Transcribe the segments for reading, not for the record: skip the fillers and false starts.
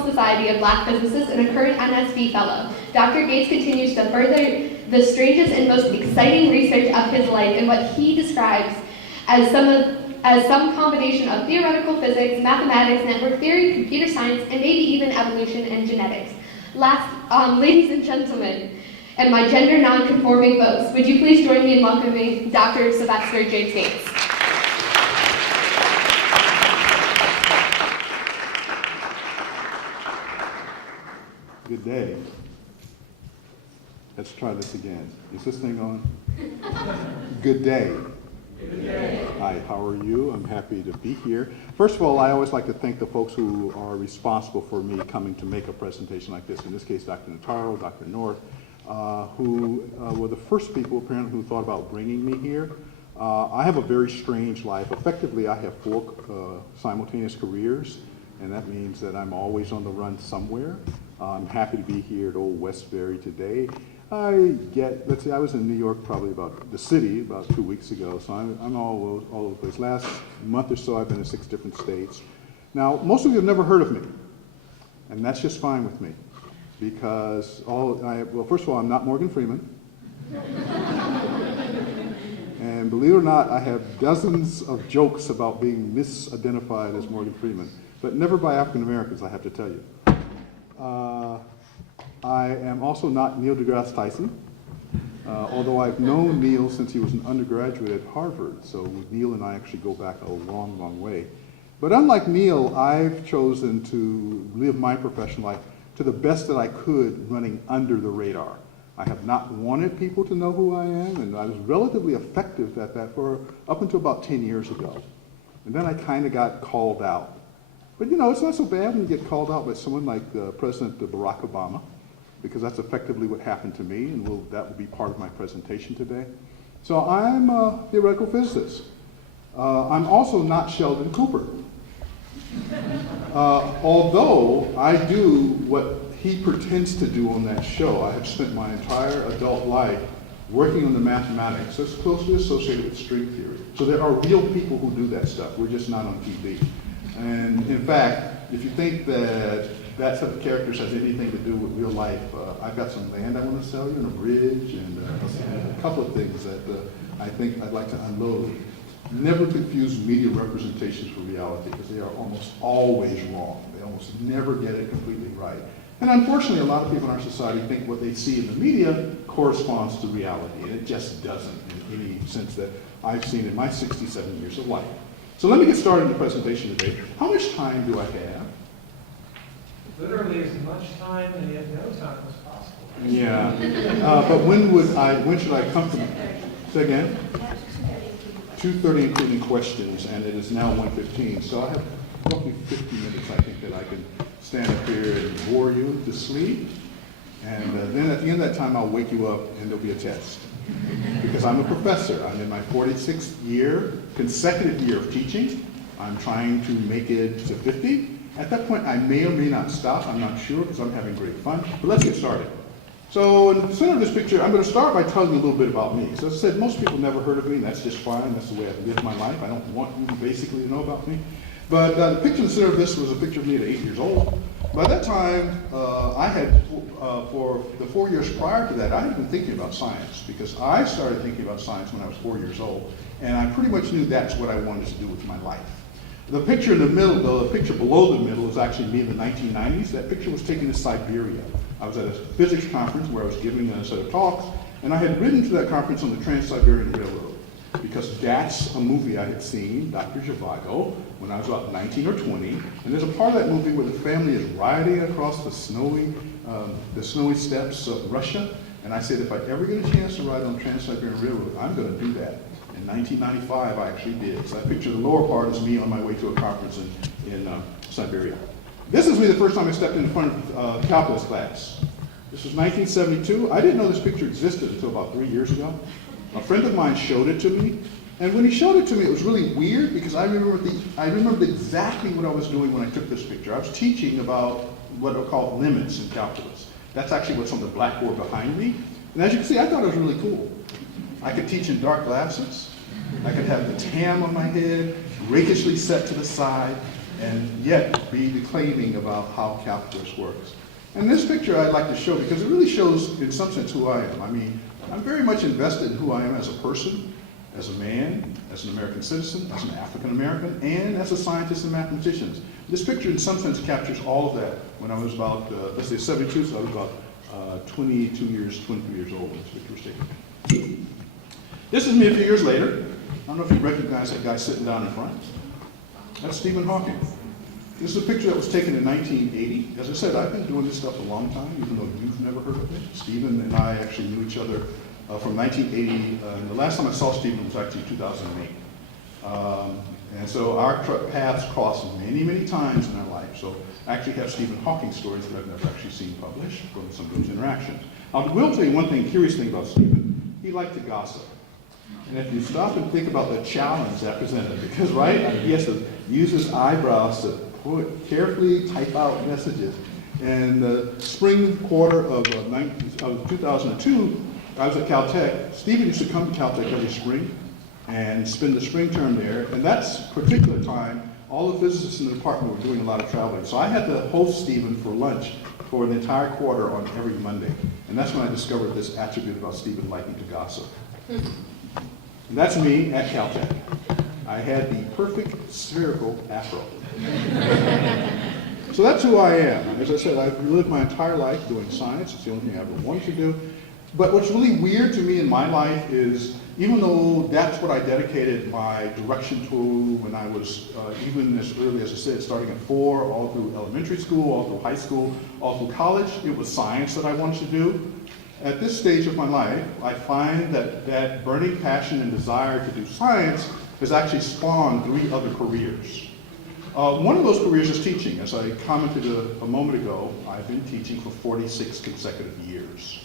Society of Black Physicists and a current NSF Fellow. Dr. Gates continues to further the strangest and most exciting research of his life in what he describes as some combination of theoretical physics, mathematics, network theory, computer science, and maybe even evolution and genetics. Ladies and gentlemen, and my gender non-conforming folks, would you please join me in welcoming Dr. Sylvester James Gates. Good day. Let's try this again. Is this thing on? Good day. Good day. Hi, how are you? I'm happy to be here. First of all, I always like to thank the folks who are responsible for me coming to make a presentation like this. In this case, Dr. Notaro, Dr. North, who were the first people apparently who thought about bringing me here. I have a very strange life. Effectively, I have 4 simultaneous careers, and that means that I'm always on the run somewhere. I'm happy to be here at Old Westbury today. Let's see, I was in New York probably about 2 weeks ago, so I'm all over the place. Last month or so, I've been in 6 different states. Now, most of you have never heard of me, and that's just fine with me, because well, first of all, I'm not Morgan Freeman. And believe it or not, I have dozens of jokes about being misidentified as Morgan Freeman, but never by African Americans, I have to tell you. I am also not Neil deGrasse Tyson, although I've known Neil since he was an undergraduate at Harvard, so Neil and I actually go back a long, long way. But unlike Neil, I've chosen to live my professional life to the best that I could running under the radar. I have not wanted people to know who I am, and I was relatively effective at that for up until about 10 years ago. And then I kind of got called out. But you know, it's not so bad when you get called out by someone like President Barack Obama, because that's effectively what happened to me, and that will be part of my presentation today. So I'm a theoretical physicist. I'm also not Sheldon Cooper. Although I do what he pretends to do on that show. I have spent my entire adult life working on the mathematics that's closely associated with string theory. So there are real people who do that stuff. We're just not on TV. And in fact, if you think that that set of characters has anything to do with real life, I've got some land I want to sell you and a bridge and a couple of things that I think I'd like to unload. Never confuse media representations for reality, because they are almost always wrong. They almost never get it completely right. And unfortunately, a lot of people in our society think what they see in the media corresponds to reality, and it just doesn't in any sense that I've seen in my 67 years of life. So let me get started in the presentation today. How much time do I have? Literally as much time and yet no time as possible. Yeah, but when should I come to? Say again? 2:30 including questions, and it is now 1:15. So I have roughly 50 minutes, I think, that I can stand up here and bore you to sleep. And then at the end of that time, I'll wake you up and there'll be a test. Because I'm a professor. I'm in my 46th consecutive year of teaching. I'm trying to make it to 50. At that point, I may or may not stop. I'm not sure, because I'm having great fun. But let's get started. So in the center of this picture, I'm going to start by telling you a little bit about me. So as I said, most people never heard of me, and that's just fine. That's the way I've lived my life. I don't want you basically to know about me. But the picture in the center of this was a picture of me at 8 years old. By that time, I had, for the 4 years prior to that, I had been thinking about science, because I started thinking about science when I was 4 years old, and I pretty much knew that's what I wanted to do with my life. The picture in the middle, the picture below the middle, is actually me in the 1990s. That picture was taken in Siberia. I was at a physics conference where I was giving a set of talks, and I had ridden to that conference on the Trans-Siberian Railroad, because that's a movie I had seen, Dr. Zhivago, when I was about 19 or 20. And there's a part of that movie where the family is riding across the snowy steppes of Russia. And I said, if I ever get a chance to ride on the Trans-Siberian Railroad, I'm going to do that. In 1995, I actually did. So I picture the lower part as me on my way to a conference in Siberia. This is me the first time I stepped in front of calculus class. This was 1972. I didn't know this picture existed until about 3 years ago. A friend of mine showed it to me, and when he showed it to me, it was really weird, because I remembered exactly what I was doing when I took this picture. I was teaching about what are called limits in calculus. That's actually what's on the blackboard behind me. And as you can see, I thought it was really cool. I could teach in dark glasses. I could have the tam on my head, rakishly set to the side, and yet be declaiming about how calculus works. And this picture I'd like to show because it really shows, in some sense, who I am. I mean, I'm very much invested in who I am as a person, as a man, as an American citizen, as an African American, and as a scientist and mathematician. This picture, in some sense, captures all of that. When I was about, let's say 72, so I was about 23 years old when this picture was taken. This is me a few years later. I don't know if you recognize that guy sitting down in front. That's Stephen Hawking. This is a picture that was taken in 1980. As I said, I've been doing this stuff a long time, even though you've never heard of it. Stephen and I actually knew each other from 1980. And the last time I saw Stephen was actually 2008. And so our paths crossed many, many times in our life. So I actually have Stephen Hawking stories that I've never actually seen published from some of those interactions. I will tell you one thing, curious thing about Stephen. He liked to gossip. And if you stop and think about the challenge that presented, because, right, he has to use his eyebrows to carefully type out messages. And the spring quarter of 2002, I was at Caltech. Stephen used to come to Caltech every spring and spend the spring term there. And that's particular time, all the physicists in the department were doing a lot of traveling. So I had to host Stephen for lunch for an entire quarter on every Monday. And that's when I discovered this attribute about Stephen liking to gossip. And that's me at Caltech. I had the perfect spherical afro. So that's who I am. As I said, I've lived my entire life doing science. It's the only thing I ever wanted to do. But what's really weird to me in my life is, even though that's what I dedicated my direction to when I was, even as early as I said, starting at 4, all through elementary school, all through high school, all through college, it was science that I wanted to do. At this stage of my life, I find that that burning passion and desire to do science has actually spawned 3 other careers. One of those careers is teaching. As I commented a moment ago, I've been teaching for 46 consecutive years.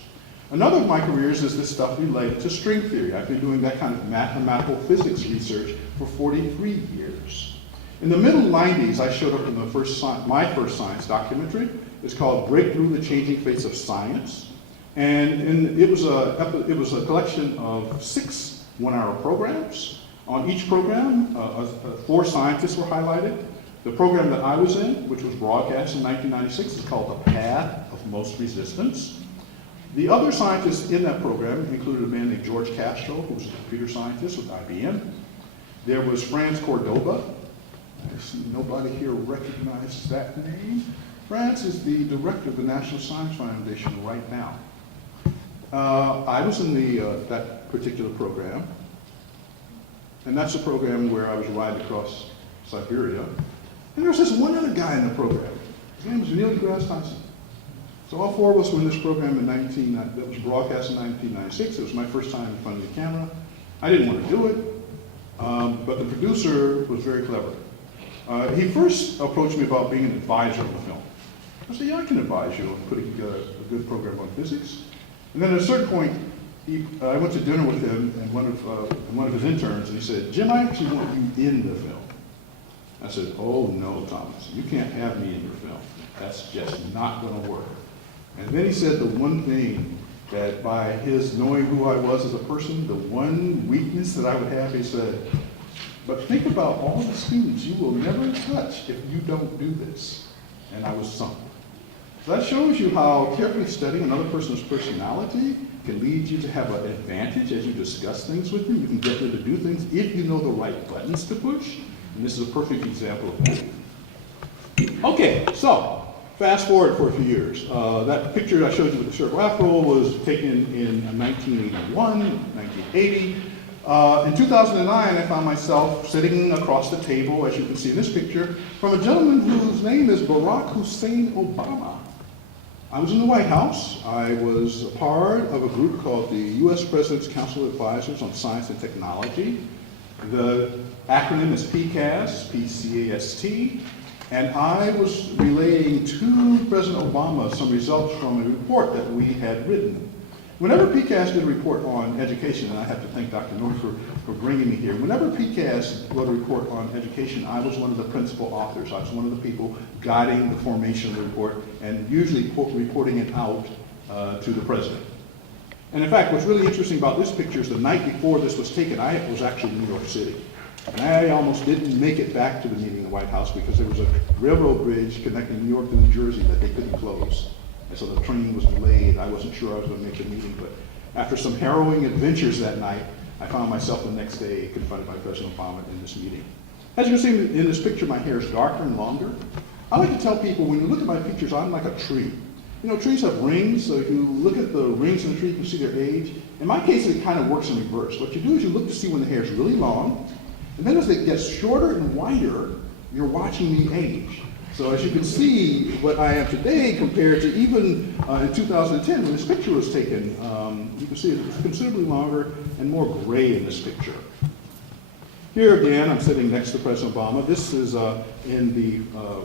Another of my careers is this stuff related to string theory. I've been doing that kind of mathematical physics research for 43 years. In the middle 90s, I showed up in my first science documentary. It's called Breakthrough the Changing Face of Science. And it was a collection of 6 one-hour programs. On each program, 4 scientists were highlighted. The program that I was in, which was broadcast in 1996, is called The Path of Most Resistance. The other scientists in that program included a man named George Castro, who was a computer scientist with IBM. There was Franz Cordova. Nobody here recognizes that name. Franz is the director of the National Science Foundation right now. I was in that particular program. And that's the program where I was riding across Siberia. And there was this one other guy in the program. His name was Neil deGrasse Tyson. So all 4 of us were in this program that was broadcast in 1996. It was my first time in front of the camera. I didn't want to do it, but the producer was very clever. He first approached me about being an advisor on the film. I said, yeah, I can advise you on putting together a good program on physics. And then at a certain point, I went to dinner with him and one of his interns, and he said, Jim, I actually want you in the film. I said, oh no, Thomas, you can't have me in your film. That's just not going to work. And then he said the one thing that by his knowing who I was as a person, the one weakness that I would have, he said, but think about all the students you will never touch if you don't do this. And I was sunk. So that shows you how carefully studying another person's personality can lead you to have an advantage as you discuss things with them. You can get them to do things if you know the right buttons to push. And this is a perfect example of that. Okay, so fast forward for a few years. That picture I showed you with the spherical afro was taken in 1981, 1980. In 2009, I found myself sitting across the table, as you can see in this picture, from a gentleman whose name is Barack Hussein Obama. I was in the White House. I was a part of a group called the U.S. President's Council of Advisors on Science and Technology. The acronym is PCAST, P-C-A-S-T, and I was relaying to President Obama some results from a report that we had written. Whenever PCAST did a report on education, and I have to thank Dr. North for bringing me here, whenever PCAST wrote a report on education, I was one of the principal authors. I was one of the people guiding the formation of the report and usually reporting it out to the president. And in fact, what's really interesting about this picture is the night before this was taken, I was actually in New York City. And I almost didn't make it back to the meeting in the White House because there was a railroad bridge connecting New York to New Jersey that they couldn't close. And so the train was delayed. I wasn't sure I was going to make the meeting, but after some harrowing adventures that night, I found myself the next day confronted by President Obama in this meeting. As you can see in this picture, my hair is darker and longer. I like to tell people, when you look at my pictures, I'm like a tree. You know, trees have rings, so if you look at the rings in the tree, you can see their age. In my case, it kind of works in reverse. What you do is you look to see when the hair is really long, and then as it gets shorter and wider, you're watching me age. So as you can see, what I am today compared to even in 2010, when this picture was taken, you can see it's considerably longer and more gray in this picture. Here again, I'm sitting next to President Obama. This is in the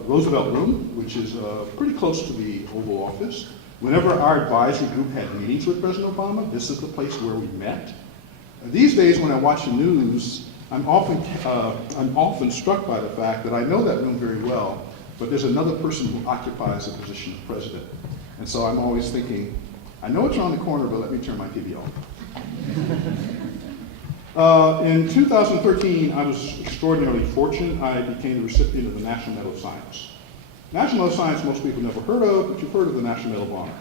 Roosevelt Room, which is pretty close to the Oval Office. Whenever our advisory group had meetings with President Obama, this is the place where we met. These days, when I watch the news, I'm often struck by the fact that I know that room very well, but there's another person who occupies the position of president. And so I'm always thinking, I know it's around the corner, but let me turn my TV on. In 2013, I was extraordinarily fortunate. I became the recipient of the National Medal of Science. National Medal of Science, most people never heard of, but you've heard of the National Medal of Honor.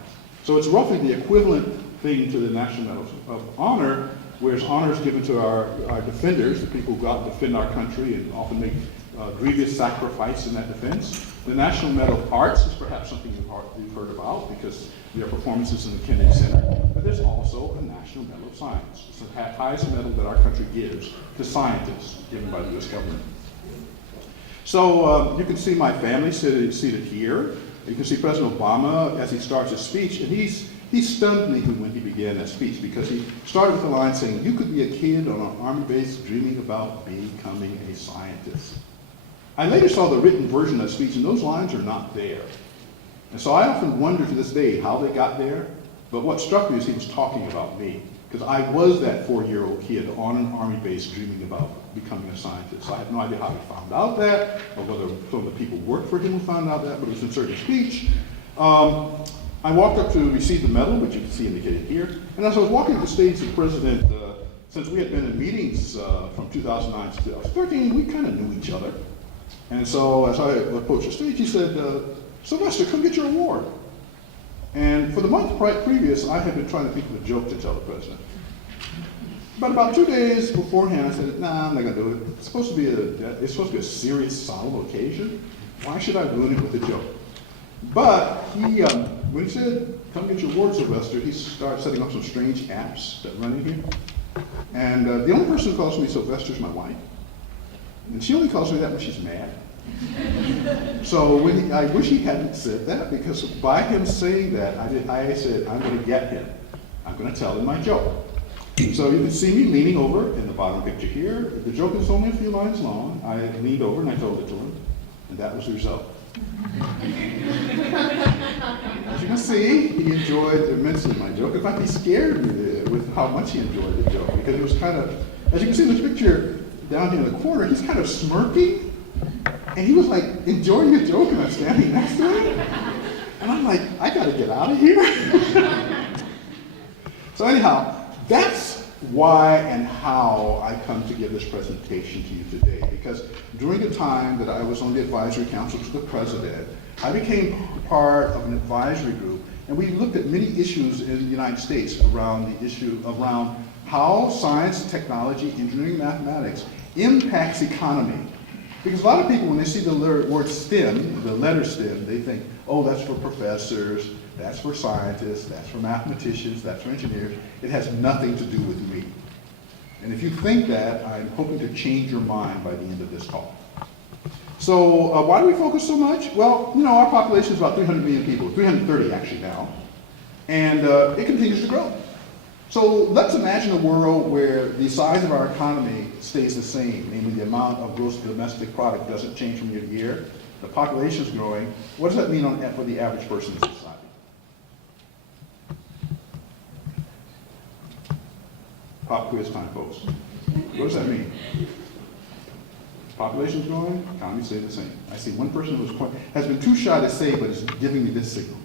So it's roughly the equivalent thing to the National Medal of Honor, whereas honor is given to our defenders, the people who go out and defend our country and often make grievous sacrifice in that defense. The National Medal of Arts is perhaps something you've heard about because we have performances in the Kennedy Center, but there's also a National Medal of Science. It's the highest medal that our country gives to scientists, given by the US government. So you can see my family seated here. You can see President Obama as he starts his speech, and he stunned me when he began that speech because he started with a line saying, "You could be a kid on an army base dreaming about becoming a scientist." I later saw the written version of that speech, and those lines are not there. And so I often wonder to this day how they got there, but what struck me is he was talking about me, because I was that 4-year-old kid on an army base dreaming about becoming a scientist. I have no idea how he found out that, or whether some of the people worked for him who found out that, but it was in certain speech. I walked up to receive the medal, which you can see indicated here, and as I was walking up the stage, the president, since we had been in meetings from 2009 to 2013, we kind of knew each other. And so as I approached the stage, he said, "Sylvester, come get your award." And for the month previous, I had been trying to think of a joke to tell the president. But about 2 days beforehand, I said, "Nah, I'm not going to do it. It's supposed to be a serious, solemn occasion. Why should I ruin it with a joke?" But he, when he said, "Come get your award, Sylvester," he started setting up some strange apps that run in here. And the only person who calls me Sylvester is my wife. And she only calls me that when she's mad. So I wish he hadn't said that, because by him saying that, I said, I'm going to get him. I'm going to tell him my joke. So you can see me leaning over in the bottom picture here. The joke is only a few lines long. I leaned over and I told it to him, and that was the result. As you can see, he enjoyed immensely my joke. In fact, he scared me with how much he enjoyed the joke, because it was kind of, as you can see in this picture down here in the corner, he's kind of smirking. And he was like enjoying the joke, and I'm standing next to him. And I'm like, I gotta get out of here. So anyhow, that's why and how I come to give this presentation to you today. Because during the time that I was on the advisory council to the president, I became part of an advisory group, and we looked at many issues in the United States around how science, technology, engineering, mathematics impacts economy. Because a lot of people, when they see the word STEM, the letter STEM, they think, oh, that's for professors, that's for scientists, that's for mathematicians, that's for engineers. It has nothing to do with me. And if you think that, I'm hoping to change your mind by the end of this talk. So why do we focus so much? Well, you know, our population is about 300 million people, 330 actually now, and it continues to grow. So let's imagine a world where the size of our economy stays the same, namely the amount of gross domestic product doesn't change from year to year. The population is growing. What does that mean for the average person in society? Pop quiz time, folks. What does that mean? Population is growing, economy stays the same. I see one person who has been too shy to say, but is giving me this signal.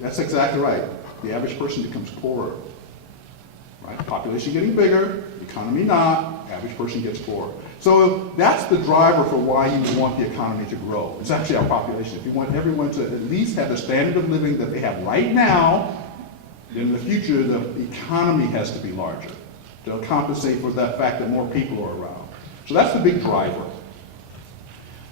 That's exactly right. The average person becomes poorer. Right? Population getting bigger, economy not, average person gets poorer. So that's the driver for why you want the economy to grow. It's actually our population. If you want everyone to at least have the standard of living that they have right now, then in the future the economy has to be larger to compensate for that fact that more people are around. So that's the big driver.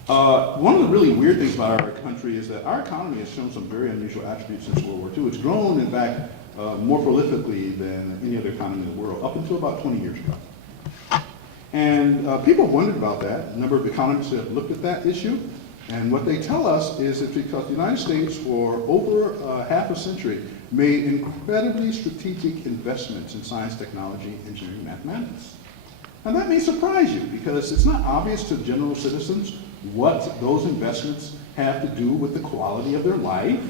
One of the really weird things about our country is that our economy has shown some very unusual attributes since World War II. It's grown, in fact, more prolifically than any other economy in the world, up until about 20 years ago. And people have wondered about that. A number of economists have looked at that issue. And what they tell us is it's because the United States, for over half a century, made incredibly strategic investments in science, technology, engineering, mathematics. And that may surprise you, because it's not obvious to general citizens what those investments have to do with the quality of their life.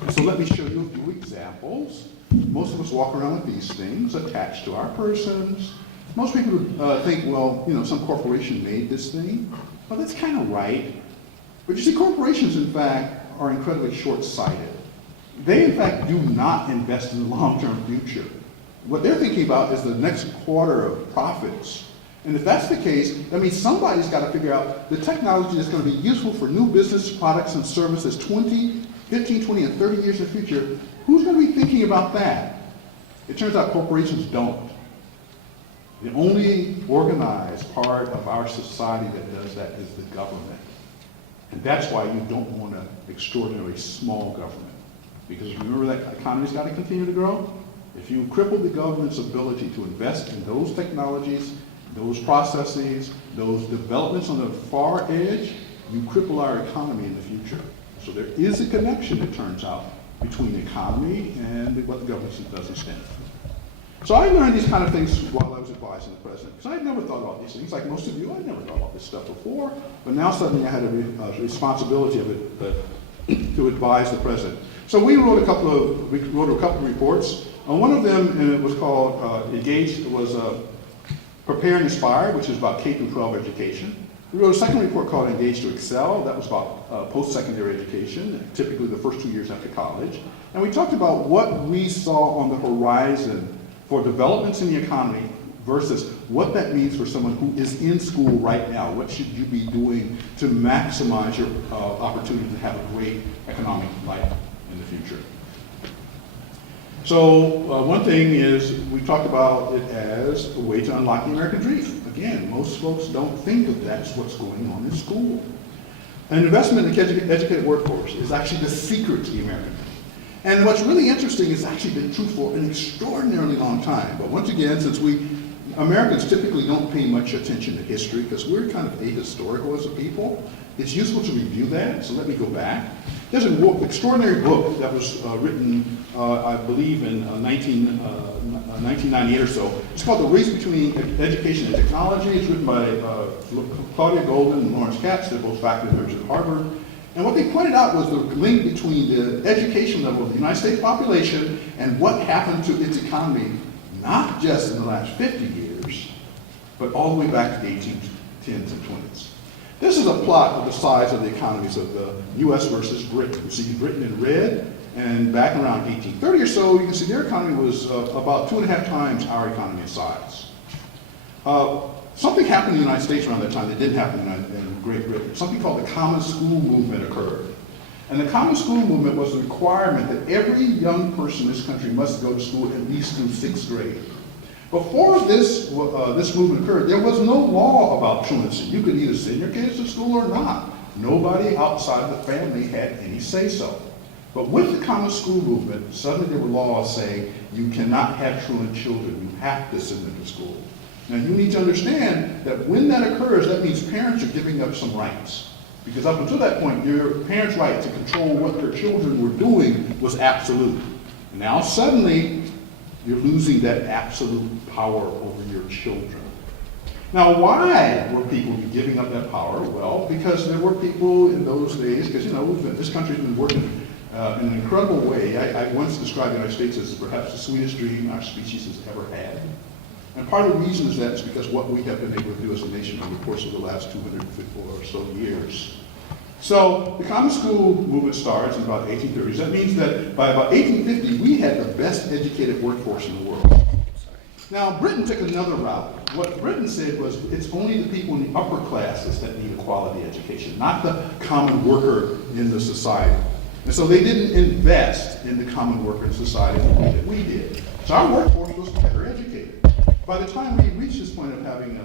And so let me show you a few examples. Most of us walk around with these things attached to our persons. Most people think, well, some corporation made this thing. Well, that's kind of right. But you see, corporations, in fact, are incredibly short-sighted. They, in fact, do not invest in the long-term future. What they're thinking about is the next quarter of profits. And if that's the case, that means somebody's got to figure out the technology that's going to be useful for new business products and services 15, 20, and 30 years in the future. Who's going to be thinking about that? It turns out corporations don't. The only organized part of our society that does that is the government. And that's why you don't want an extraordinarily small government. Because remember that economy's got to continue to grow. If you cripple the government's ability to invest in those technologies, those processes, those developments on the far edge, you cripple our economy in the future. So there is a connection, it turns out, between the economy and what the government does and stands for. So I learned these kind of things while I was advising the president, because I'd never thought about these things. Like most of you, I'd never thought about this stuff before, but now suddenly I had a responsibility of it to advise the president. So we wrote a couple of reports. One of them was called Engage. It was Prepare and Inspire, which is about K through 12 education. We wrote a second report called Engage to Excel. That was about post-secondary education, typically the first 2 years after college. And we talked about what we saw on the horizon for developments in the economy versus what that means for someone who is in school right now. What should you be doing to maximize your opportunity to have a great economic life in the future? So one thing is we talked about it as a way to unlock the American dream. Again, most folks don't think that that's what's going on in school. An investment in the educated workforce is actually the secret to the American dream. And what's really interesting is actually been true for an extraordinarily long time. But once again, since Americans typically don't pay much attention to history because we're kind of ahistorical as a people, it's useful to review that. So let me go back. There's an extraordinary book that was written, I believe, in 1998 or so. It's called The Race Between Education and Technology. It's written by Claudia Golden and Lawrence Katz. They're both faculty members at Harvard. And what they pointed out was the link between the education level of the United States population and what happened to its economy, not just in the last 50 years, but all the way back to the 1810s and 20s. This is a plot of the size of the economies of the US versus Britain. You see Britain in red, and back around 1830 or so, you can see their economy was about 2.5 times our economy in size. Something happened in the United States around that time that didn't happen in Great Britain. Something called the Common School Movement occurred. And the Common School Movement was the requirement that every young person in this country must go to school at least through 6th grade. Before this movement occurred, there was no law about truancy. You could either send your kids to school or not. Nobody outside the family had any say-so. But with the Common School Movement, suddenly there were laws saying you cannot have truant children. You have to send them to school. Now you need to understand that when that occurs, that means parents are giving up some rights. Because up until that point, your parents' right to control what their children were doing was absolute. Now suddenly, you're losing that absolute power over your children. Now why were people giving up that power? Well, because there were people in those days, because this country's been working in an incredible way. I once described the United States as perhaps the sweetest dream our species has ever had. And part of the reason is that it's because what we have been able to do as a nation over the course of the last 254 or so years. So the Common School Movement starts in about 1830s. That means that by about 1850, we had the best educated workforce in the world. Now, Britain took another route. What Britain said was it's only the people in the upper classes that need a quality education, not the common worker in the society. And so they didn't invest in the common worker in society the way that we did. So our workforce was better educated. By the time we reached this point of having the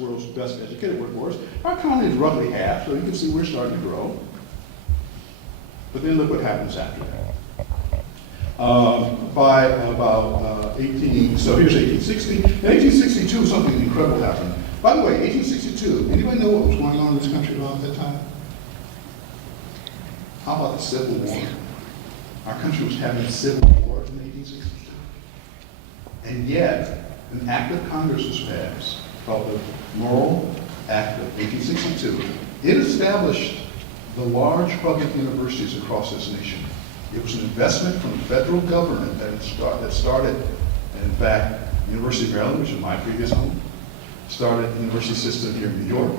world's best educated workforce, our economy is roughly half, so you can see we're starting to grow. But then look what happens after that. By about so here's 1860. In 1862, something incredible happened. By the way, 1862, anybody know what was going on in this country around that time? How about the Civil War? Our country was having a civil war in 1862. And yet, an act of Congress was passed called the Morrill Act of 1862. It established the large public universities across this nation. It was an investment from the federal government that started, and in fact, University of Maryland, which is my previous home, started the university system here in New York,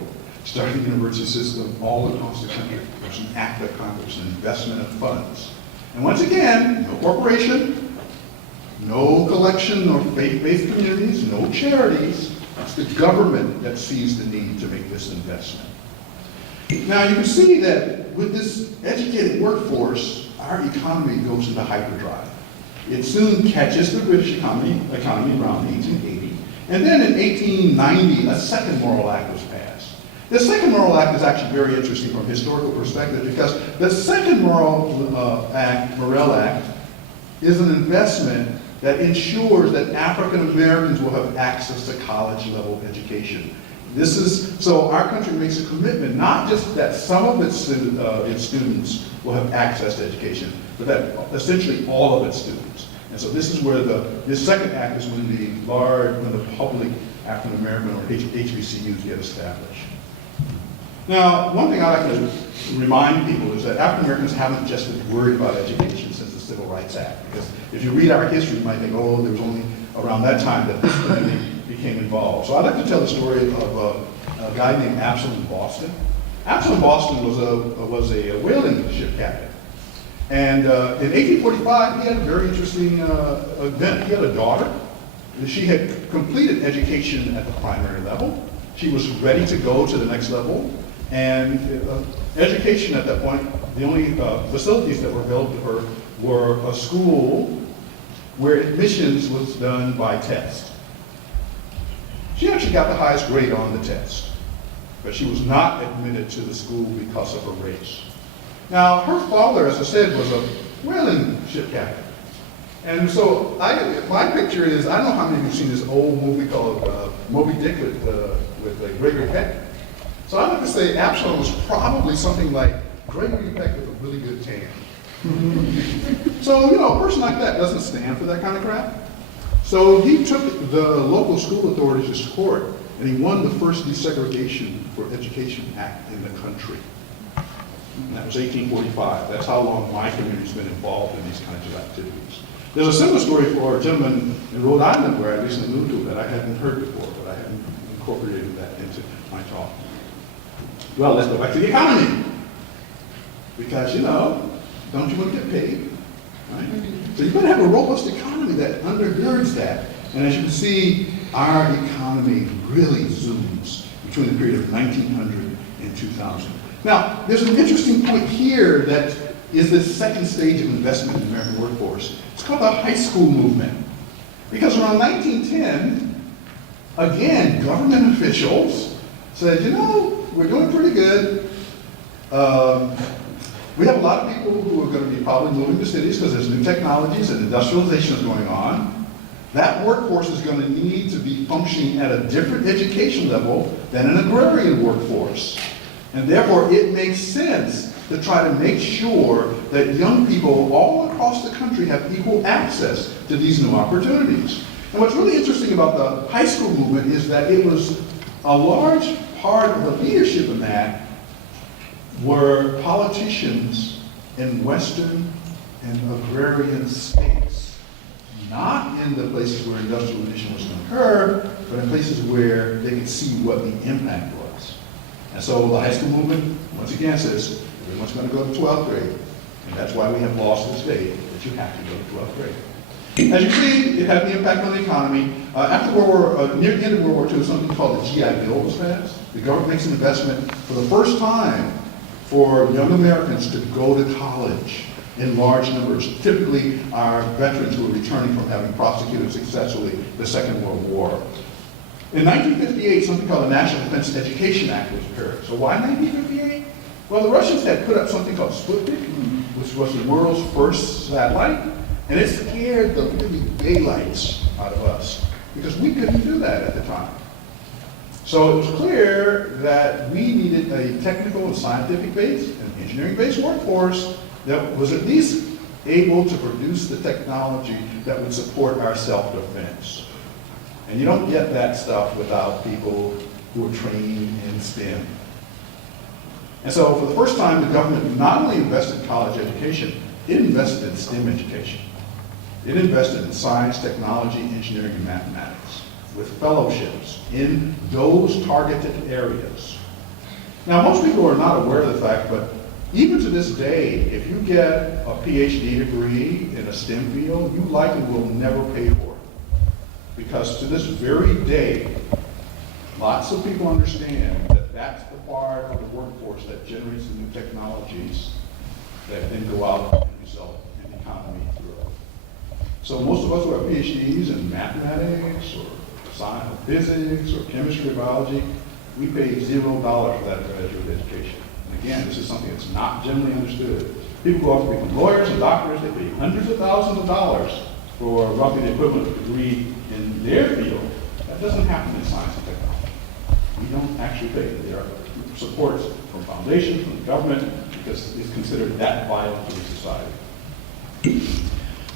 started the university system all across the country. It was an act of Congress, an investment of funds. And once again, no corporation, no collection or faith-based communities, no charities. It's the government that sees the need to make this investment. Now you can see that with this educated workforce, our economy goes into hyperdrive. It soon catches the British economy around 1880. And then in 1890, a second Morrill Act was passed. The second Morrill Act is actually very interesting from a historical perspective because the second Morrill Act is an investment that ensures that African Americans will have access to college level education. So our country makes a commitment, not just that some of its students will have access to education, but that essentially all of its students. And so this is where this second act is when the public African American or HBCUs get established. Now, one thing I like to remind people is that African Americans haven't just been worried about education since the Civil Rights Act. Because if you read our history, you might think, oh, there was only around that time that this community became involved. So I'd like to tell the story of a guy named Absalom Boston. Absalom Boston was a whaling ship captain. And in 1845, he had a very interesting event. He had a daughter. She had completed education at the primary level. She was ready to go to the next level. And education at that point, the only facilities that were available to her were a school where admissions was done by test. She actually got the highest grade on the test, but she was not admitted to the school because of her race. Now, her father, as I said, was a whaling ship captain. And so my picture is, I don't know how many of you have seen this old movie called Moby Dick with Gregory Peck. So I like to say Absalom was probably something like Gregory Peck with a really good tan. So, a person like that doesn't stand for that kind of crap. So he took the local school authorities to court, and he won the first desegregation for education act in the country. And that was 1845. That's how long my community's been involved in these kinds of activities. There's a similar story for a gentleman in Rhode Island where I recently moved to that I hadn't heard before, but I hadn't incorporated that into my talk. Well, let's go back to the economy. Because, don't you want to get paid? Right? So you better have a robust economy that undergirds that. And as you can see, our economy really zooms between the period of 1900 and 2000. Now, there's an interesting point here that is the second stage of investment in the American workforce. It's called the high school movement. Because around 1910, again, government officials said, we're doing pretty good. We have a lot of people who are going to be probably moving to cities because there's new technologies and industrialization is going on. That workforce is going to need to be functioning at a different education level than an agrarian workforce. And therefore, it makes sense to try to make sure that young people all across the country have equal access to these new opportunities. And what's really interesting about the high school movement is that it was a large part of the leadership in that were politicians in Western and agrarian states, not in the places where industrialization was going to occur, but in places where they could see what the impact was. And so the high school movement, once again, says everyone's going to go to 12th grade. And that's why we have laws to this day that you have to go to 12th grade. As you see, it had the impact on the economy. After near the end of World War II, something called the GI Bill was passed. The government makes an investment for the first time for young Americans to go to college in large numbers. Typically, our veterans who are returning from having prosecuted successfully the Second World War. In 1958, something called the National Defense Education Act was prepared. So why 1958? Well, the Russians had put up something called Sputnik, which was the world's first satellite, and it scared the really daylights out of us because we couldn't do that at the time. So it was clear that we needed a technical and scientific-based and engineering-based workforce that was at least able to produce the technology that would support our self-defense. And you don't get that stuff without people who are trained in STEM. And so for the first time, the government not only invested in college education, it invested in STEM education. It invested in science, technology, engineering, and mathematics with fellowships in those targeted areas. Now, most people are not aware of the fact, but even to this day, if you get a PhD degree in a STEM field, you likely will never pay for it. Because to this very day, lots of people understand that that's the part of the workforce that generates the new technologies that then go out and result in the economy through. So most of us who have PhDs in mathematics or science, or physics, or chemistry, or biology, we pay $0 for that graduate education. And again, this is something that's not generally understood. People go off to become lawyers and doctors, they pay hundreds of thousands of dollars for roughly the equivalent degree in their field. That doesn't happen in science and technology. We don't actually pay. There are supports from foundations, from the government, because it's considered that vital to the society.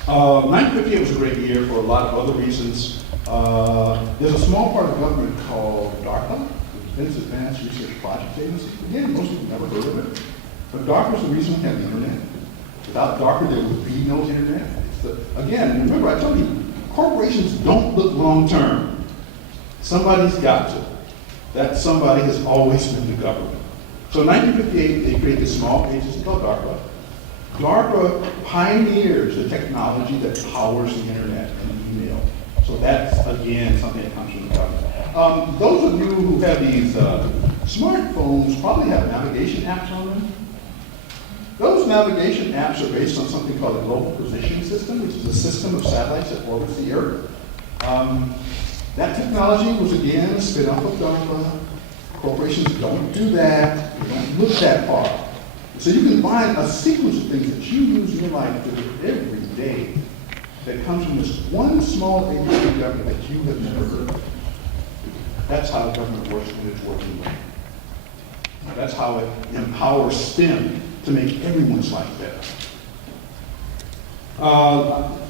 1958 was a great year for a lot of other reasons. There's a small part of government called DARPA, the Defense Advanced Research Project Agency. Again, most people never heard of it. But DARPA is the reason we have the internet. Without DARPA, there would be no internet. Again, remember I told you, corporations don't look long term. Somebody's got to. That somebody has always been the government. So in 1958, they created this small agency called DARPA. DARPA pioneers the technology that powers the internet and email. So that's, again, something that comes from the government. Those of you who have these smartphones probably have navigation apps on them. Those navigation apps are based on something called a global positioning system, which is a system of satellites that orbits the Earth. That technology was, again, a spin-off of DARPA. Corporations don't do that. They don't look that far. So you can find a sequence of things that you use in your life every day that comes from this one small agency of government that you have never heard of. That's how the government works when it's working well. That's how it empowers STEM to make everyone's life better.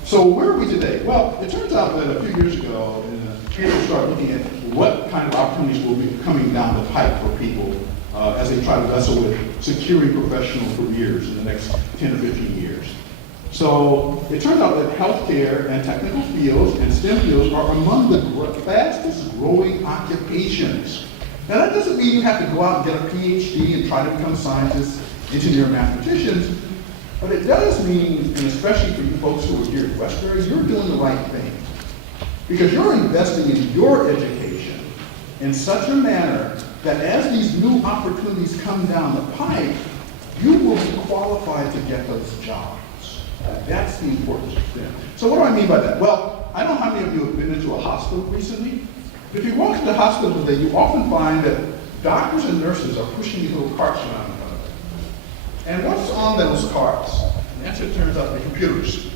So where are we today? Well, it turns out that a few years ago, people started looking at what kind of opportunities will be coming down the pipe for people as they try to wrestle with securing professional careers in the next 10 or 15 years. So it turns out that healthcare and technical fields and STEM fields are among the fastest growing occupations. Now that doesn't mean you have to go out and get a PhD and try to become scientists, engineers, mathematicians, but it does mean, and especially for you folks who are here at Westbury, you're doing the right thing. Because you're investing in your education in such a manner that as these new opportunities come down the pipe, you will be qualified to get those jobs. That's the importance of STEM. So what do I mean by that? Well, I don't know how many of you have been into a hospital recently. If you walk into the hospital today, you often find that doctors and nurses are pushing these little carts around in front of them. And what's on those carts? And that's, it turns out, to be computers.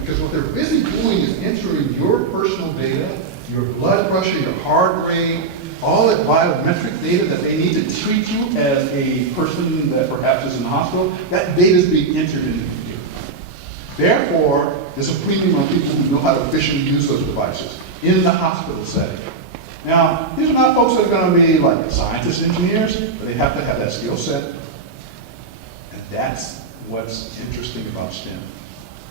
Because what they're busy doing is entering your personal data, your blood pressure, your heart rate, all that biometric data that they need to treat you as a person that perhaps is in the hospital. That data is being entered into the computer. Therefore, there's a premium on people who know how to efficiently use those devices in the hospital setting. Now, these are not folks that are going to be like scientists, engineers, but they have to have that skill set. And that's what's interesting about STEM.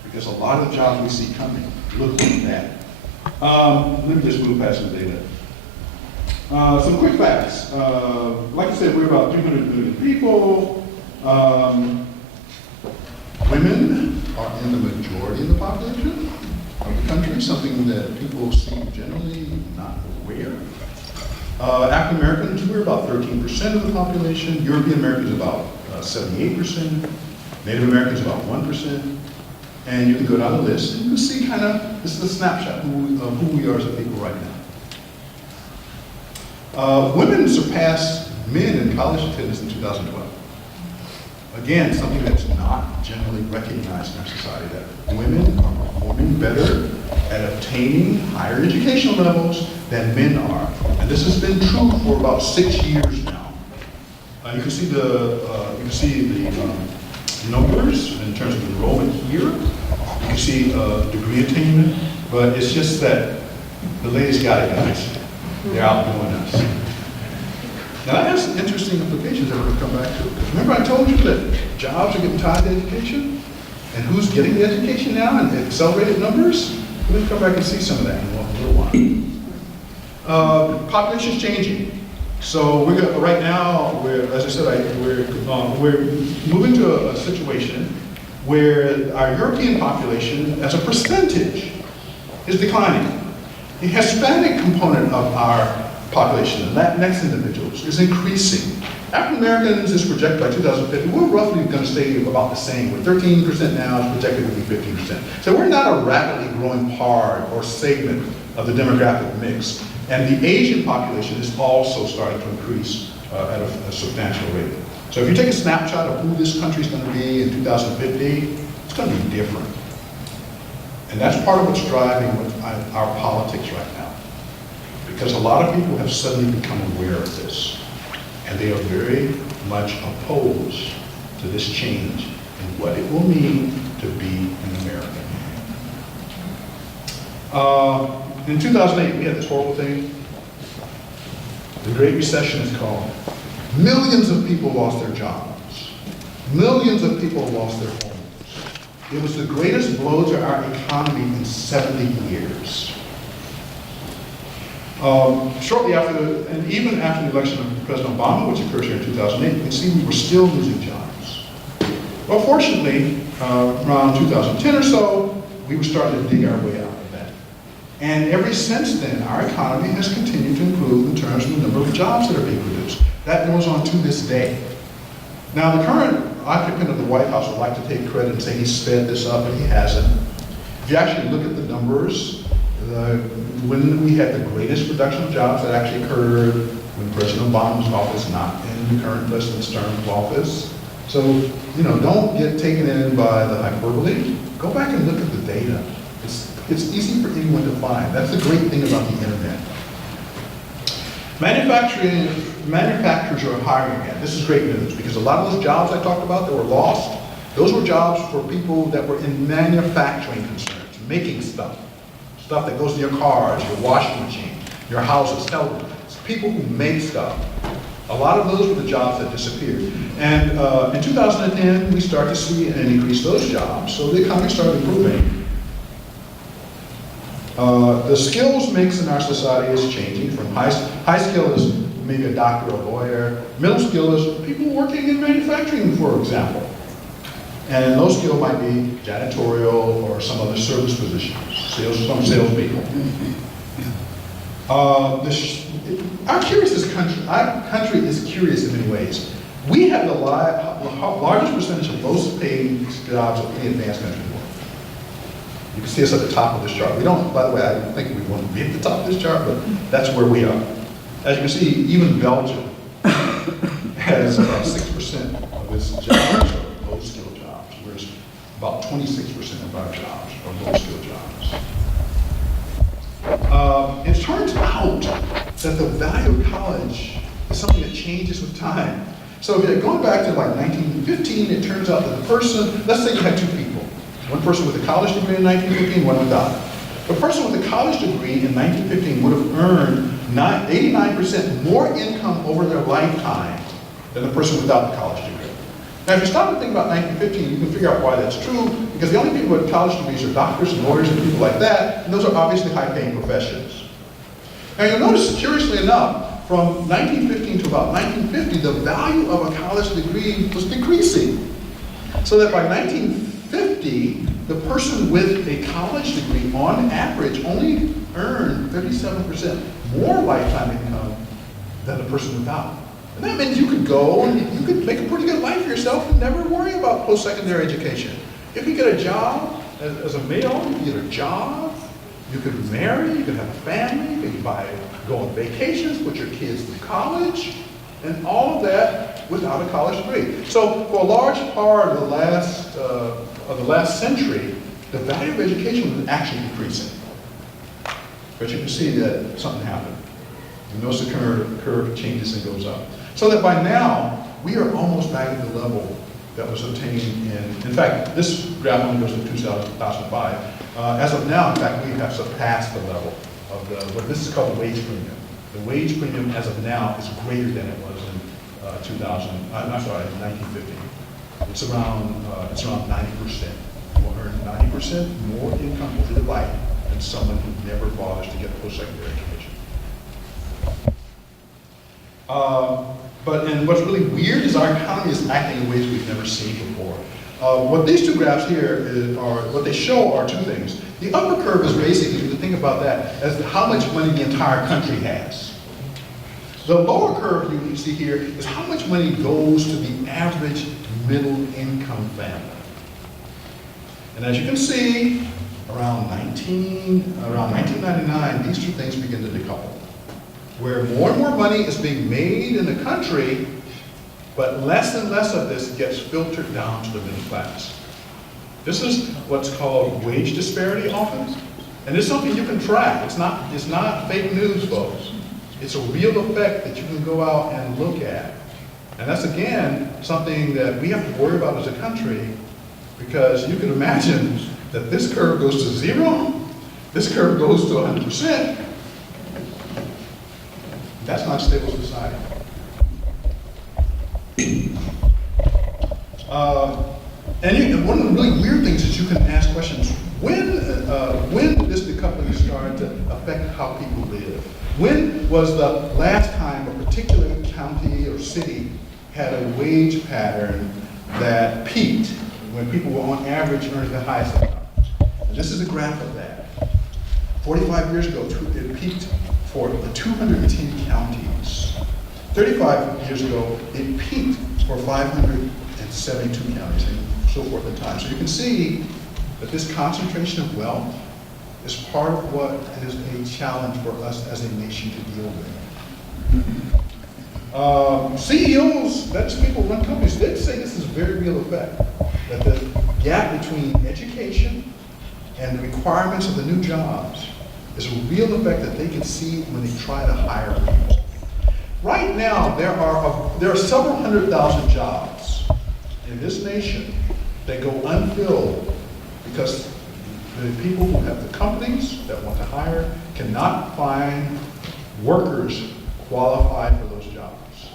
Because a lot of the jobs we see coming look like that. Let me just move past some data. Some quick facts. Like I said, we're about 300 million people. Women are in the majority of the population. of the country, something that people seem generally not aware. African Americans, we're about 13% of the population. European Americans about 78%. Native Americans about 1%. And you can go down the list and you can see kind of, this is a snapshot of who we are as a people right now. Women surpassed men in college attendance in 2012. Again, something that's not generally recognized in our society, that women are performing better at obtaining higher educational levels than men are. And this has been true for about 6 years now. You can see the numbers in terms of enrollment here. You can see degree attainment, but it's just that the ladies got it, guys. They're outdoing us. Now that has some interesting implications that we're going to come back to. Because remember I told you that jobs are getting tied to education? And who's getting the education now in accelerated numbers? We're going to come back and see some of that in a little while. Population's changing. So right now, as I said, we're moving to a situation where our European population, as a percentage, is declining. The Hispanic component of our population, the Latinx individuals, is increasing. African Americans is projected by 2050, we're roughly going to stay about the same. We're 13% now, it's projected to be 15%. So we're not a rapidly growing part or segment of the demographic mix. And the Asian population is also starting to increase at a substantial rate. So if you take a snapshot of who this country is going to be in 2050, it's going to be different. And that's part of what's driving our politics right now. Because a lot of people have suddenly become aware of this. And they are very much opposed to this change and what it will mean to be an American. In 2008, we had this horrible thing. The Great Recession is called. Millions of people lost their jobs. Millions of people lost their homes. It was the greatest blow to our economy in 70 years. Shortly after, and even after the election of President Obama, which occurred here in 2008, you can see we were still losing jobs. Well, fortunately, around 2010 or so, we were starting to dig our way out of that. And ever since then, our economy has continued to improve in terms of the number of jobs that are being produced. That goes on to this day. Now, the current occupant of the White House would like to take credit and say he sped this up, and he hasn't. If you actually look at the numbers, when we had the greatest production of jobs, that actually occurred when President Obama was in office, not in the current president's term of office. So, don't get taken in by the hyperbole. Go back and look at the data. It's easy for anyone to find. That's the great thing about the internet. Manufacturers are hiring again. This is great news because a lot of those jobs I talked about that were lost, those were jobs for people that were in manufacturing concerns, making stuff that goes in your cars, your washing machine, your houses, television. It's people who make stuff. A lot of those were the jobs that disappeared. And in 2010, we started to see an increase those jobs, so the economy started improving. The skills mix in our society is changing from high skill is maybe a doctor or a lawyer. Middle skill is people working in manufacturing, for example. And low skill might be janitorial or some other service positions, some salespeople. Our country is curious in many ways. We have the largest percentage of lowest paid jobs of any advanced country in the world. You can see us at the top of this chart. We don't, by the way, I don't think we want to be at the top of this chart, but that's where we are. As you can see, even Belgium has about 6% of its jobs are low-skilled jobs, whereas about 26% of our jobs are low-skilled jobs. It turns out that the value of college is something that changes with time. So going back to like 1915, it turns out that the person, let's say you had two people. One person with a college degree in 1915, one without. The person with a college degree in 1915 would have earned 89% more income over their lifetime than the person without the college degree. Now, if you stop and think about 1915, you can figure out why that's true, because the only people with college degrees are doctors and lawyers and people like that, and those are obviously high-paying professions. Now, you'll notice, curiously enough, from 1915 to about 1950, the value of a college degree was decreasing. So that by 1950, 50, the person with a college degree, on average, only earned 37% more lifetime income than the person without. And that means you could go and you could make a pretty good life for yourself and never worry about post-secondary education. You could get a job as a male, you could get a job, you could marry, you could have a family, you could go on vacations, put your kids through college, and all of that without a college degree. So for a large part of the last century, the value of education was actually decreasing. But you can see that something happened. You notice the curve changes and goes up. So that by now, we are almost back at the level that was obtained in fact, this graph only goes to 2005. As of now, in fact, we have surpassed the level of what this is called the wage premium. The wage premium as of now is greater than it was in 1950. It's around 90%. You'll earn 90% more income over your life than someone who never bothers to get a post-secondary education. And what's really weird is our economy is acting in ways we've never seen before. What these two graphs here what they show are two things. The upper curve is basically, if you think about that, as how much money the entire country has. The lower curve you can see here is how much money goes to the average middle income family. And as you can see, around 1999, these two things begin to decouple, where more and more money is being made in the country, but less and less of this gets filtered down to the middle class. This is what's called wage disparity often, and it's something you can track. It's not fake news, folks. It's a real effect that you can go out and look at. And that's, again, something that we have to worry about as a country, because you can imagine that this curve goes to 0, this curve goes to 100%. That's not stable society. And one of the really weird things is you can ask questions. When did this decoupling start to affect how people live? When was the last time a particular county or city had a wage pattern that peaked when people were on average earning the highest income? And this is a graph of that. 45 years ago, it peaked for 210 counties. 35 years ago, it peaked for 572 counties, and so forth in time. So you can see that this concentration of wealth is part of what is a challenge for us as a nation to deal with. CEOs, that's people who run companies, they say this is a very real effect, that the gap between education and the requirements of the new jobs is a real effect that they can see when they try to hire people. Right now, there are several 100,000 jobs in this nation that go unfilled because the people who have the companies that want to hire cannot find workers qualified for those jobs.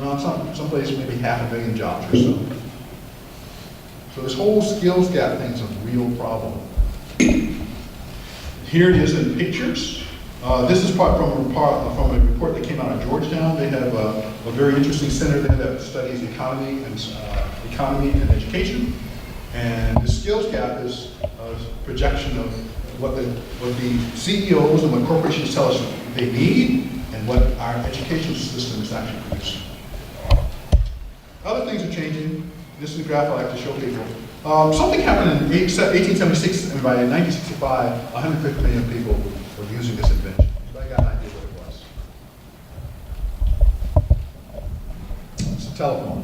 Around someplace maybe 500,000 jobs or so. So this whole skills gap thing is a real problem. Here it is in pictures. This is from a report that came out of Georgetown. They have a very interesting center there that studies economy and education. And the skills gap is a projection of what the CEOs and what corporations tell us they need and what our education system is actually producing. Other things are changing. This is a graph I like to show people. Something happened in 1876, and by 1965, 150 million people were using this invention. Anybody got an idea what it was? It's a telephone.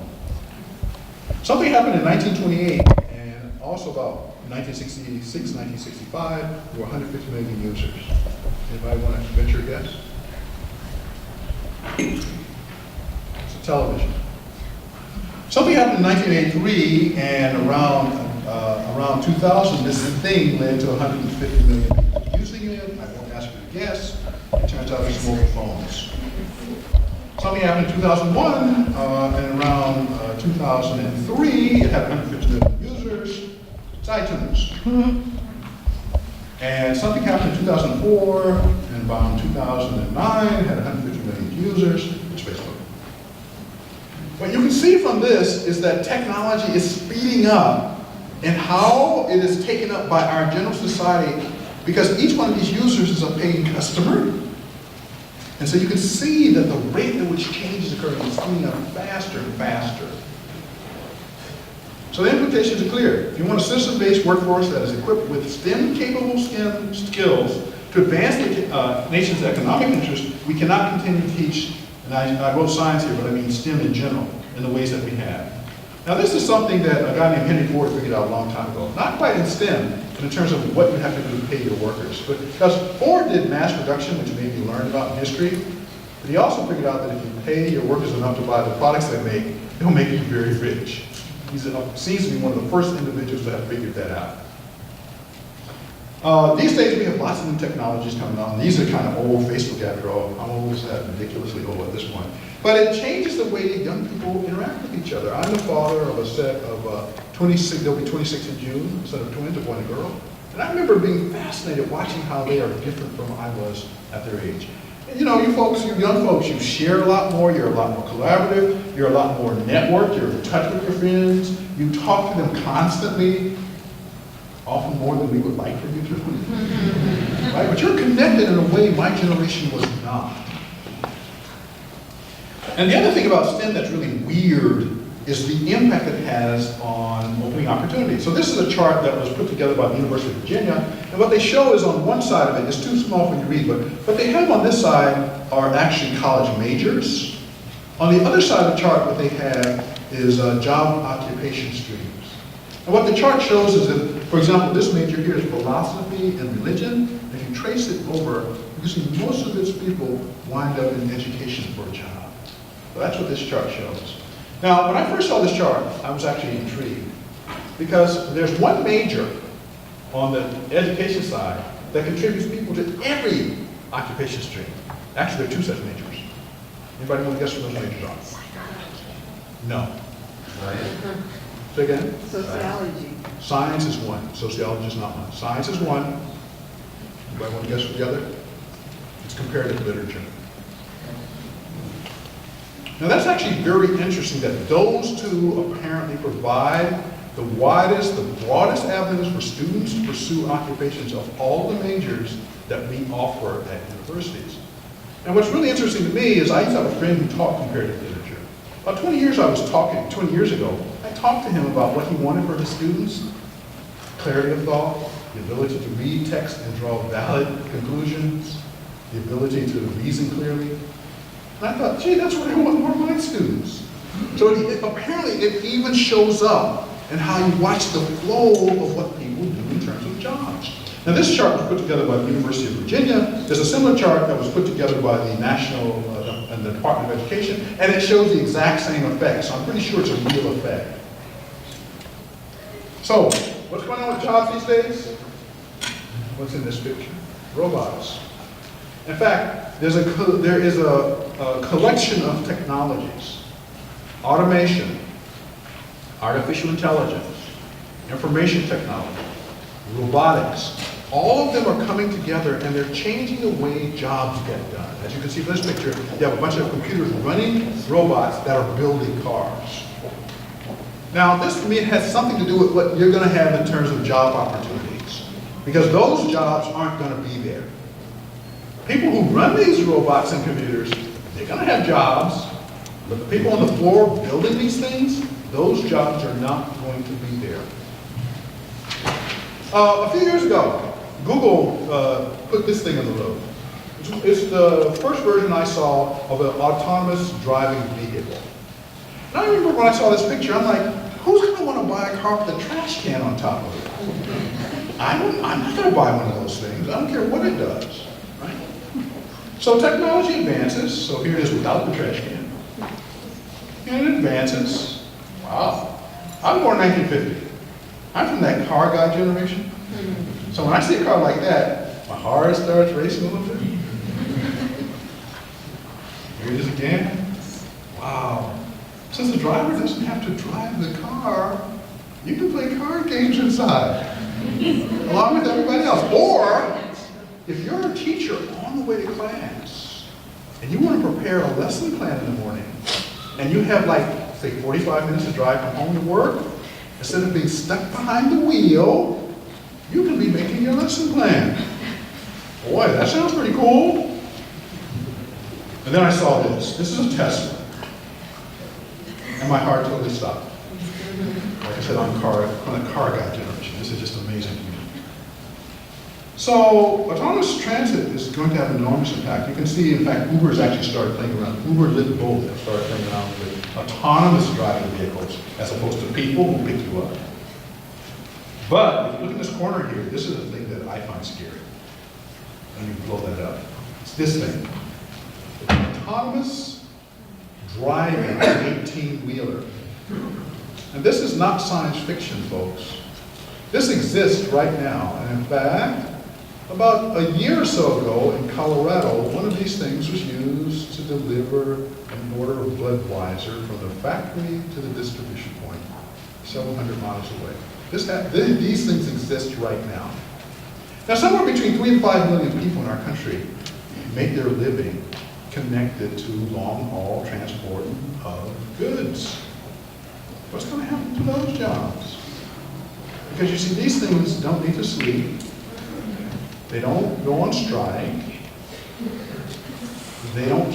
Something happened in 1928, and also about 1966, 1965, there were 150 million users. Anybody want to venture a guess? It's a television. Something happened in 1983, and around 2000, this thing led to 150 million people using it. I won't ask you to guess. It turns out it's mobile phones. Something happened in 2001, and around 2003, it had 150 million users. It's iTunes. And something happened in 2004, and around 2009, it had 150 million users. It's Facebook. What you can see from this is that technology is speeding up and how it is taken up by our general society, because each one of these users is a paying customer. And so you can see that the rate at which change is occurring is speeding up faster and faster. So the implications are clear. If you want a system-based workforce that is equipped with STEM-capable skills to advance the nation's economic interests, we cannot continue to teach, and I wrote science here, but I mean STEM in general, in the ways that we have. Now this is something that a guy named Henry Ford figured out a long time ago. Not quite in STEM, but in terms of what you have to do to pay your workers. But because Ford did mass production, which maybe you learned about in history, but he also figured out that if you pay your workers enough to buy the products they make, they'll make you very rich. He seems to be one of the first individuals to have figured that out. These days we have lots of new technologies coming out, and these are kind of old. Facebook, after all, I'm always ridiculously old at this point. But it changes the way young people interact with each other. I'm the father of a set of 26, they'll be 26 in June, a set of twins, a boy and a girl. And I remember being fascinated watching how they are different from I was at their age. And you know, you folks, you young folks, you share a lot more, you're a lot more collaborative, you're a lot more networked, you're in touch with your friends, you talk to them constantly, often more than we would like for you to. Right? But you're connected in a way my generation was not. And the other thing about STEM that's really weird is the impact it has on opening opportunities. So this is a chart that was put together by the University of Virginia, and what they show is on one side of it, it's too small for you to read, but what they have on this side are actually college majors. On the other side of the chart, what they have is job occupation streams. And what the chart shows is that, for example, this major here is philosophy and religion. If you trace it over, you see most of its people wind up in education for a job. So that's what this chart shows. Now, when I first saw this chart, I was actually intrigued, because there's one major on the education side that contributes people to every occupation stream. Actually, there are two such majors. Anybody want to guess what those majors are? No. Say again? Sociology. Science is one. Sociology is not one. Science is one. Anybody want to guess what the other? It's comparative literature. Now that's actually very interesting that those two apparently provide the widest, the broadest avenues for students to pursue occupations of all the majors that we offer at universities. And what's really interesting to me is I used to have a friend who taught comparative literature. About 20 years ago, I talked to him about what he wanted for his students: clarity of thought, the ability to read text and draw valid conclusions, the ability to reason clearly. And I thought, gee, that's what I want more of my students. So apparently it even shows up in how you watch the flow of what people do in terms of jobs. Now this chart was put together by the University of Virginia. There's a similar chart that was put together by the National and the Department of Education, and it shows the exact same effect. So I'm pretty sure it's a real effect. So, what's going on with jobs these days? What's in this picture? Robots. In fact, there is a collection of technologies: automation, artificial intelligence, information technology, robotics. All of them are coming together, and they're changing the way jobs get done. As you can see from this picture, you have a bunch of computers running robots that are building cars. Now, this to me has something to do with what you're going to have in terms of job opportunities, because those jobs aren't going to be there. People who run these robots and computers, they're going to have jobs, but the people on the floor building these things, those jobs are not going to be there. A few years ago, Google put this thing on the road. It's the first version I saw of an autonomous driving vehicle. And I remember when I saw this picture, I'm like, who's going to want to buy a car with a trash can on top of it? I'm not going to buy one of those things. I don't care what it does. Right? So technology advances. So here it is without the trash can. And it advances. Wow. I'm born in 1950. I'm from that car guy generation. So when I see a car like that, my heart starts racing a little bit. Here it is again. Wow. Since the driver doesn't have to drive the car, you can play card games inside, along with everybody else. Or, if you're a teacher on the way to class, and you want to prepare a lesson plan in the morning, and you have like, say, 45 minutes to drive from home to work, Instead of being stuck behind the wheel, you can be making your lesson plan. Boy, that sounds pretty cool. And then I saw this. This is a Tesla. And my heart totally stopped. Like I said, I'm a car guy generation. This is just amazing to me. So autonomous transit is going to have enormous impact. You can see, in fact, Uber has actually started playing around. Uber, Lyft, both have started playing around with autonomous driving vehicles as opposed to people who pick you up. But if you look in this corner here, this is the thing that I find scary. Let me blow that up. It's this thing. Autonomous driving 18-wheeler. And this is not science fiction, folks. This exists right now. And in fact, about a year or so ago in Colorado, one of these things was used to deliver an order of Budweiser from the factory to the distribution point, several hundred miles away. These things exist right now. Now, somewhere between 3 and 5 million people in our country make their living connected to long-haul transport of goods. What's going to happen to those jobs? Because you see, these things don't need to sleep. They don't go on strike. They don't,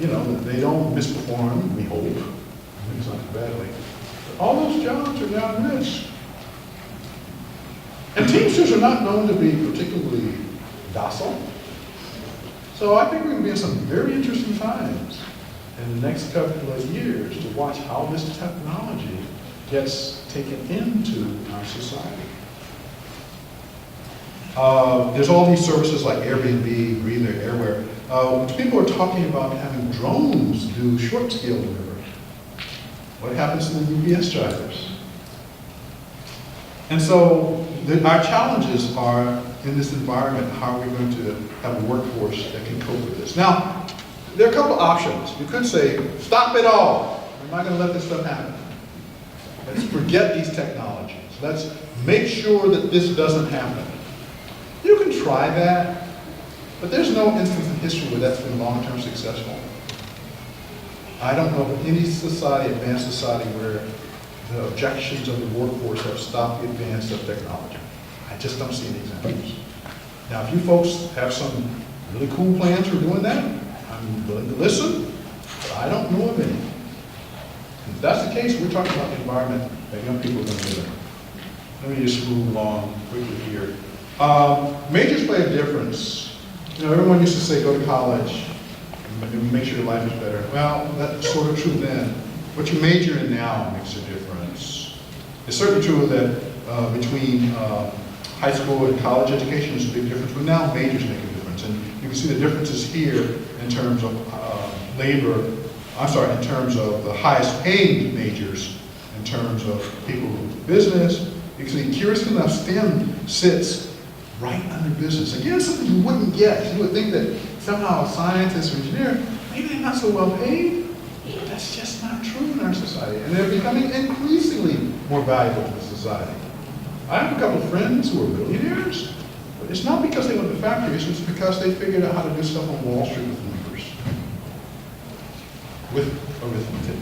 they don't misperform, we hope. It's not too badly. But all those jobs are now at risk. And Teamsters are not known to be particularly docile. So I think we're going to be in some very interesting times in the next couple of years to watch how this technology gets taken into our society. There's all these services like Airbnb, Breather, Airware. People are talking about having drones do short-scale delivery. What happens to the UPS drivers? And so our challenges are, in this environment, how are we going to have a workforce that can cope with this? Now, there are a couple options. You could say, stop it all. We're not going to let this stuff happen. Let's forget these technologies. Let's make sure that this doesn't happen. You can try that, but there's no instance in history where that's been long-term successful. I don't know of any society, advanced society, where the objections of the workforce have stopped the advance of technology. I just don't see any examples. Now, if you folks have some really cool plans for doing that, I'm willing to listen, but I don't know of any. If that's the case, we're talking about the environment that young people are going to live in. Let me just move along quickly here. Majors play a difference. Everyone used to say go to college, and make sure your life is better. Well, that's sort of true then. What you major in now makes a difference. It's certainly true that between high school and college education there's a big difference, but now majors make a difference. And you can see the differences here in terms of in terms of the highest paying majors, in terms of people who do business. You can see, curiously enough, STEM sits right under business. Again, something you wouldn't guess. You would think that somehow a scientist or engineer, maybe they're not so well paid. But that's just not true in our society. And they're becoming increasingly more valuable to the society. I have a couple of friends who are billionaires, but it's not because they went to factories, it's because they figured out how to do stuff on Wall Street with numbers. With arithmetic.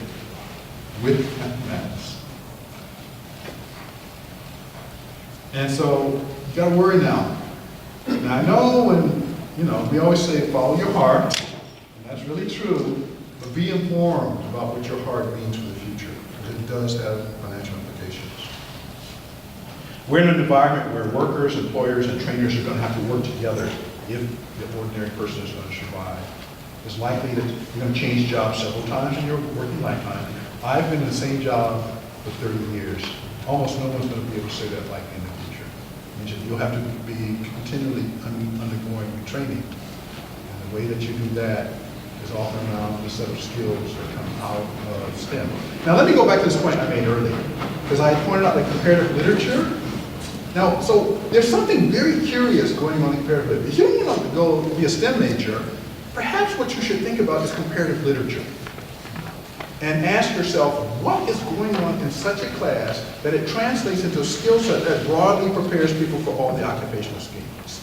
With mathematics. And so, you gotta worry now. Now I know when, we always say follow your heart, and that's really true, but be informed about what your heart means for the future, because it does have financial implications. We're in an environment where workers, employers, and trainers are going to have to work together if the ordinary person is going to survive. It's likely that you're going to change jobs several times in your working lifetime. I've been in the same job for 30 years. Almost no one's going to be able to say that likely in the future. It means you'll have to be continually undergoing training. And the way that you do that is often around the set of skills that come out of STEM. Now let me go back to this point I made earlier, because I pointed out the comparative literature. Now, so there's something very curious going on in comparative literature. If you want to go be a STEM major, perhaps what you should think about is comparative literature. And ask yourself, what is going on in such a class that it translates into a skill set that broadly prepares people for all the occupational streams?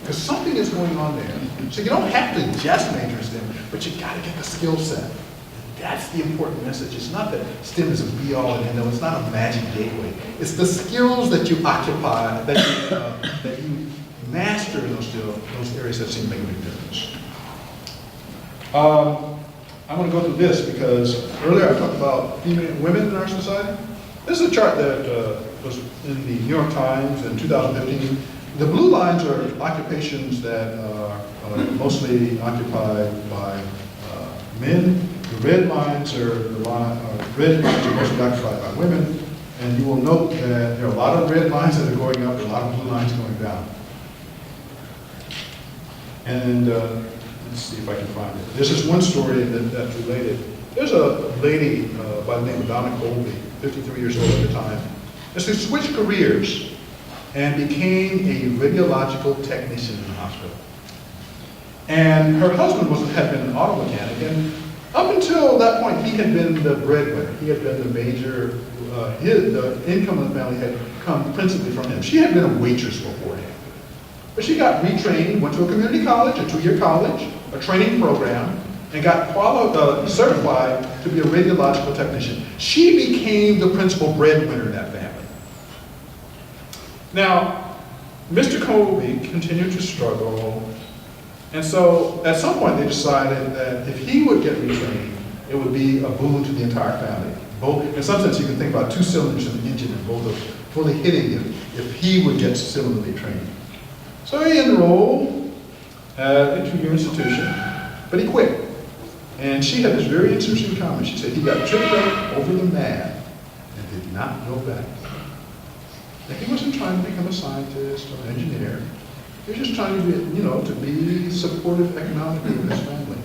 Because something is going on there. So you don't have to just major in STEM, but you got to get the skill set. That's the important message. It's not that STEM is a be-all and end-all. It's not a magic gateway. It's the skills that you occupy, that you master in those areas that seem to make a big difference. I'm going to go through this because earlier I talked about female women in our society. This is a chart that was in the New York Times in 2015. The blue lines are occupations that are mostly occupied by men. The red lines are mostly occupied by women. And you will note that there are a lot of red lines that are going up and a lot of blue lines going down. And let's see if I can find it. This is one story that's related. There's a lady by the name of Donna Colby, 53 years old at the time, who switched careers and became a radiological technician in the hospital. And her husband had been an auto mechanic, and up until that point, he had been the breadwinner. He had been the major, the income of the family had come principally from him. She had been a waitress beforehand. But she got retrained, went to a community college, a 2-year college, a training program, and got certified to be a radiological technician. She became the principal breadwinner in that family. Now, Mr. Colby continued to struggle, and so at some point they decided that if he would get retrained, it would be a boon to the entire family. In some sense, you can think about 2 cylinders in the engine and both of fully hitting him if he would get similarly trained. So he enrolled at a 2-year institution, but he quit. And she had this very interesting comment. She said he got tripped up over the math and did not go back. Now, he wasn't trying to become a scientist or an engineer. He was just trying to be, to be supportive economically of his family.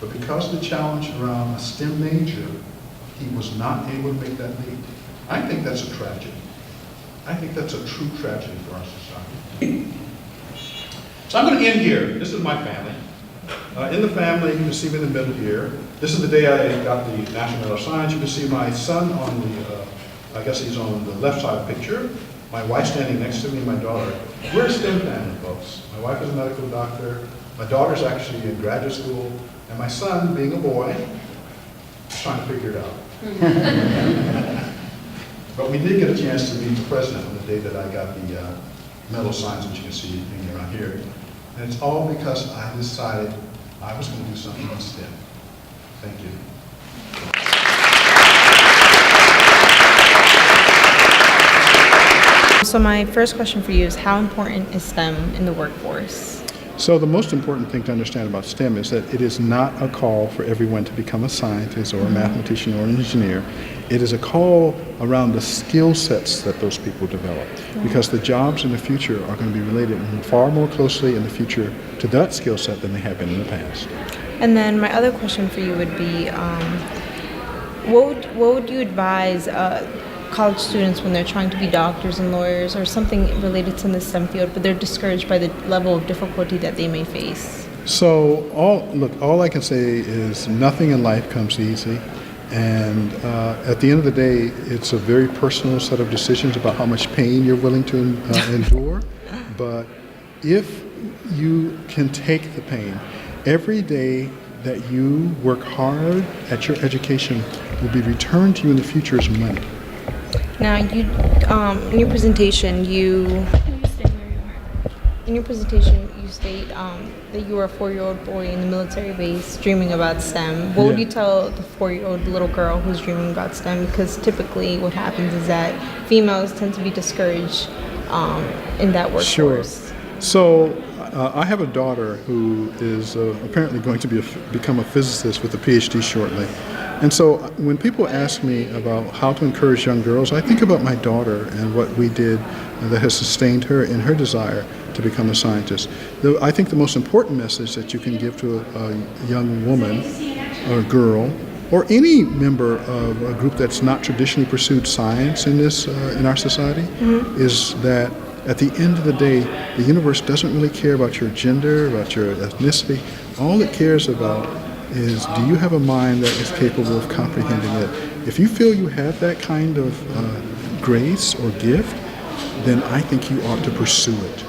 But because of the challenge around a STEM major, he was not able to make that leap. I think that's a tragedy. I think that's a true tragedy for our society. So I'm going to end here. This is my family. In the family, you can see me in the middle here. This is the day I got the National Medal of Science. You can see my son on the, I guess he's on the left side picture. My wife standing next to me, and my daughter. We're a STEM family, folks. My wife is a medical doctor. My daughter's actually in graduate school. And my son, being a boy, is trying to figure it out. But we did get a chance to meet the president on the day that I got the Medal of Science, which you can see hanging around here. And it's all because I decided I was going to do something in STEM. Thank you. So my first question for you is, how important is STEM in the workforce? So the most important thing to understand about STEM is that it is not a call for everyone to become a scientist or a mathematician or an engineer. It is a call around the skill sets that those people develop, because the jobs in the future are going to be related far more closely in the future to that skill set than they have been in the past. And then my other question for you would be, what would you advise college students when they're trying to be doctors and lawyers or something related to the STEM field, but they're discouraged by the level of difficulty that they may face? So all I can say is nothing in life comes easy. And at the end of the day, it's a very personal set of decisions about how much pain you're willing to endure. But if you can take the pain, every day that you work hard at your education will be returned to you in the future as money. Now, you in your presentation, you state that you were a 4-year-old boy in the military base dreaming about STEM. What would you tell the 4-year-old little girl who's dreaming about STEM? Because typically what happens is that females tend to be discouraged in that workforce. Sure. So I have a daughter who is apparently going to become a physicist with a PhD shortly. And so when people ask me about how to encourage young girls, I think about my daughter and what we did that has sustained her in her desire to become a scientist. I think the most important message that you can give to a young woman or girl or any member of a group that's not traditionally pursued science in our society is that at the end of the day, the universe doesn't really care about your gender, about your ethnicity. All it cares about is, do you have a mind that is capable of comprehending it? If you feel you have that kind of grace or gift, then I think you ought to pursue it.